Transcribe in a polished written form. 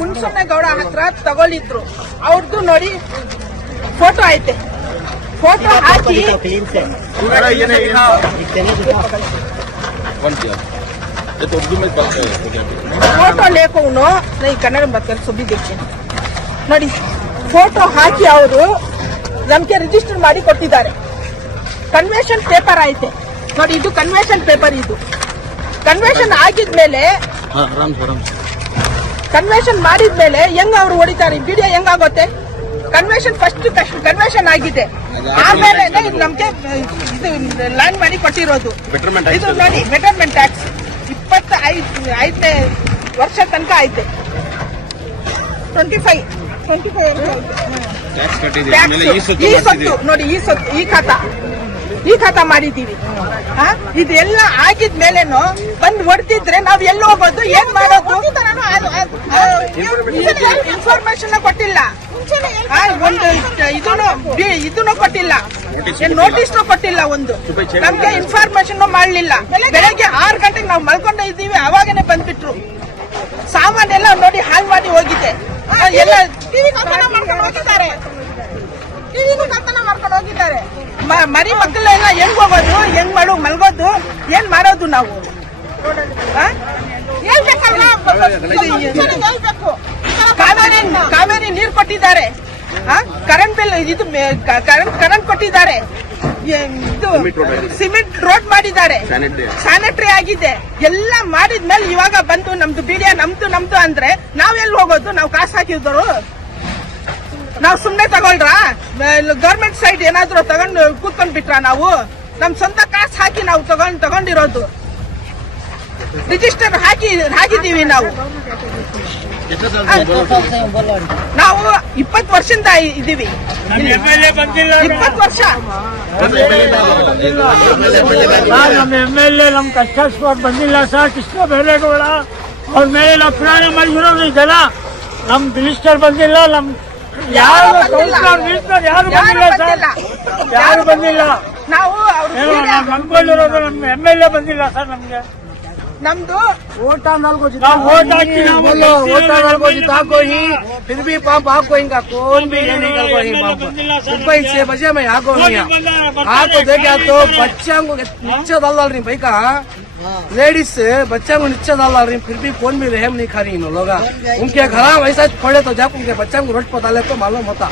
ಮುನ್ಸೂನಗೌಡ ಹತ್ರ ತಗೊಳ್ಳಿದ್ರು ಅವ್ರದ್ದು ನೋಡಿ ಫೋಟೋ ಐತೆ. ಫೋಟೋ ಹಾಕಿ ಫೋಟೋ ಲೇಖವನು ಈ ಕನ್ನಡ ಬರ್ತದೆ ಸುಬ್ಬಿ ದೀಕ್ಷೆ ನೋಡಿ. ಫೋಟೋ ಹಾಕಿ ಅವರು ನಮ್ಗೆ ರಿಜಿಸ್ಟರ್ ಮಾಡಿ ಕೊಟ್ಟಿದ್ದಾರೆ. ಕನ್ವೆನ್ಷನ್ ಪೇಪರ್ ಐತೆ ನೋಡಿ, ಇದು ಕನ್ವೆನ್ಷನ್ ಪೇಪರ್. ಇದು ಕನ್ವೆನ್ಷನ್ ಆಗಿದ್ಮೇಲೆ ಕನ್ವೆನ್ಷನ್ ಮಾಡಿದ್ಮೇಲೆ ಹೆಂಗ್ ಅವ್ರು ಹೊಡಿತಾರೆ? ವಿಡಿಯೋ ಹೆಂಗಾಗುತ್ತೆ? ಕನ್ವೆನ್ಷನ್ ಫಸ್ಟ್ ಕನ್ವೆನ್ಷನ್ ಆಗಿದೆ, ಆಮೇಲೆ ನಮ್ಗೆ ಇದು ಲ್ಯಾಂಡ್ ಮಾಡಿ ಕೊಟ್ಟಿರೋದು. ಇದು ನೋಡಿ ಬೆಟರ್ಮೆಂಟ್ ಟ್ಯಾಕ್ಸ್ 25ನೇ ವರ್ಷ ತನಕ ಐತೆ. 25 ನೋಡಿ. ಈ ಖಾತಾ ಮಾಡಿದೀವಿ. ಇದೆಲ್ಲ ಆಗಿದ್ಮೇಲೆನು ಬಂದು ಹೊಡ್ತಿದ್ರೆ ನಾವ್ ಎಲ್ಲಿ ಹೋಗೋದು, ಏನ್ ಮಾಡೋದು? ಇನ್ಫಾರ್ಮೇಶನ್ ಕೊಟ್ಟಿಲ್ಲ, ಒಂದು ಇದನ್ನು ಕೊಟ್ಟಿಲ್ಲ, ನೋಟಿಸ್ ಕೊಟ್ಟಿಲ್ಲ, ಒಂದು ನಮ್ಗೆ ಇನ್ಫಾರ್ಮೇಶನ್ ಮಾಡ್ಲಿಲ್ಲ. ಬೆಳಗ್ಗೆ 6 ಗಂಟೆಗೆ ನಾವು ಮಲ್ಕೊಂಡ ಇದ್ದೀವಿ, ಅವಾಗನೇ ಬಂದ್ಬಿಟ್ರು. ಸಾಮಾನೆಲ್ಲ ನೋಡಿ ಹಾಳು ಮಾಡಿ ಹೋಗಿದೆ. ಎಲ್ಲ ಟಿವಿ ಕಳ್ತನ ಮಾಡ್ಕೊಂಡು ಹೋಗಿದ್ದಾರೆ. ಮರಿ ಮಕ್ಕಳೆಲ್ಲ ಹೆಂಗ್ ಹೋಗೋದು, ಹೆಂಗ್ ಮಲ್ಗೋದು, ಏನ್ ಮಾಡೋದು ನಾವು? ಕಾವೇರಿ ನೀರು ಕೊಟ್ಟಿದ್ದಾರೆ, ಕರೆಂಟ್ ಬಿಲ್ ಇದು ಕರೆಂಟ್ ಕೊಟ್ಟಿದ್ದಾರೆ, ಇದು ಸಿಮೆಂಟ್ ರೋಡ್ ಮಾಡಿದ್ದಾರೆ, ಸ್ಯಾನಿಟರಿ ಆಗಿದೆ. ಎಲ್ಲ ಮಾಡಿದ್ಮೇಲೆ ಇವಾಗ ಬಂದು ನಮ್ದು ಬಿಡಿಯ ನಮ್ದು ಅಂದ್ರೆ ನಾವೆಲ್ಲಿ ಹೋಗೋದು? ನಾವು ಕಾಸು ಹಾಕಿದ್ರು ನಾವು ಸುಮ್ನೆ ತಗೊಳ್ರ? ಗವರ್ಮೆಂಟ್ ಸೈಡ್ ಏನಾದ್ರು ತಗೊಂಡು ಕೂತ್ಕೊಂಡ್ ಬಿಟ್ರ? ನಾವು ನಮ್ ಸ್ವಂತ ಕಾಸು ಹಾಕಿ ನಾವು ತಗೊಂಡಿರೋದು. ರಿಜಿಸ್ಟರ್ ಹಾಕಿದೀವಿ ನಾವು 20 ವರ್ಷದಿಂದ ಇದ್ದೀವಿ. 20 ವರ್ಷ ನಮ್ಮ MLA ನಮ್ ಕಷ್ಟ ಬಂದಿಲ್ಲ ಸರ್. ಕೃಷ್ಣ ಬೈರೇಗೌಡ ಅವ್ರ ಮೇಲೆ ನಾವು ಪುರಾಣ ಮಾಡಿರೋದು ಜನ. ನಮ್ ಮಿನಿಸ್ಟರ್ ಬಂದಿಲ್ಲ, ನಮ್ ಯಾರು ಬಂದಿಲ್ಲ ಸರ್, ಯಾರು ಬಂದಿಲ್ಲ. ನಾವು ನಂಬ್ಕೊಂಡಿರೋದು ನಮ್ಮ MLA ಬಂದಿಲ್ಲ ಸರ್. ನಮ್ದು वोट जीता कोई फिर भी पंप आपको इनका कौन भी ये नहीं कर कोई पंप सुबह 6 बजे मैं आगो नहीं आपको देखा तो बच्चा को नीचे डाल रही भाई का लेडीज बच्चा को नीचे डाल रही, फिर भी कौन भी रहम नहीं खा रही इन लोग. उनके घर वैसा पड़े तो जब उनके बच्चा को रोड पर डाले तो मालूम होता.